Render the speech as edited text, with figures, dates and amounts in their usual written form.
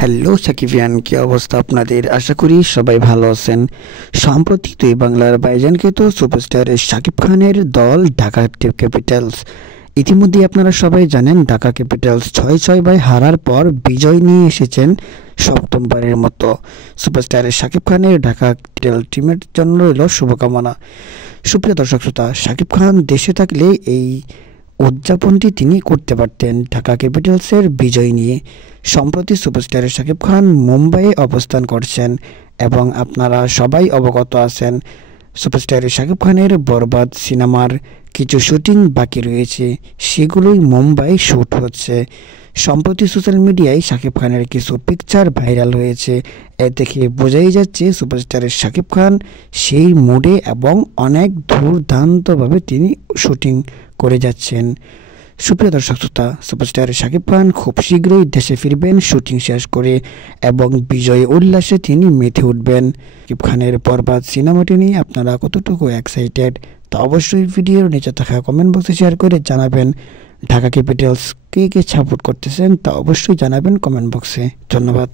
Hello সাকিবিয়ান, কি অবস্থা আপনাদের? আশা করি সবাই ভালো আছেন। সম্প্রতি দুই বাংলার ভাইজানকৃত সুপারস্টার শাকিব খানের দল ঢাকা ক্যাপিটালস। ইতিমধ্যে আপনারা সবাই জানেন ঢাকা ক্যাপিটালস ৬-৬ হারার পর বিজয় নিয়ে এসেছেন সপ্তমবারের মতো। সুপারস্টার শাকিব খানের ঢাকা ক্যাপিটাল টিমের জন্য রইল শুভকামনা। সুপ্রিয় দর্শক শ্রোতা, শাকিব খান দেশে থাকলে এই উদযাপনটি তিনি করতে পারতেন ঢাকা ক্যাপিটালসের বিজয় নিয়ে। সম্প্রতি সুপারস্টার শাকিব খান মুম্বাইয়ে অবস্থান করছেন এবং আপনারা সবাই অবগত আছেন সুপারস্টার শাকিব খানের বরবাদ সিনেমার কিছু শুটিং বাকি রয়েছে, সেগুলোই মুম্বাই শ্যুট হচ্ছে। সম্প্রতি সোশ্যাল মিডিয়ায় শাকিব খানের কিছু পিকচার ভাইরাল হয়েছে। এ দেখে বোঝাই যাচ্ছে সুপারস্টার শাকিব খান সেই মুডে এবং অনেক দুর্দান্তভাবে তিনি শুটিং করে যাচ্ছেন। সুপ্রিয় দর্শক শ্রোতা, সুপারস্টার শাকিব খান খুব শীঘ্রই দেশে ফিরবেন শুটিং শেষ করে এবং বিজয় উল্লাসে তিনি মেতে উঠবেন। শাকিব খানের বরবাদ সিনেমাটি নিয়ে আপনারা কতটুকু এক্সাইটেড তা অবশ্যই ভিডিওর নিচে থাকা কমেন্ট বক্সে শেয়ার করে জানাবেন। ঢাকা ক্যাপিটালস কে সাপোর্ট করতেছেন তা অবশ্যই জানাবেন কমেন্ট বক্সে। ধন্যবাদ।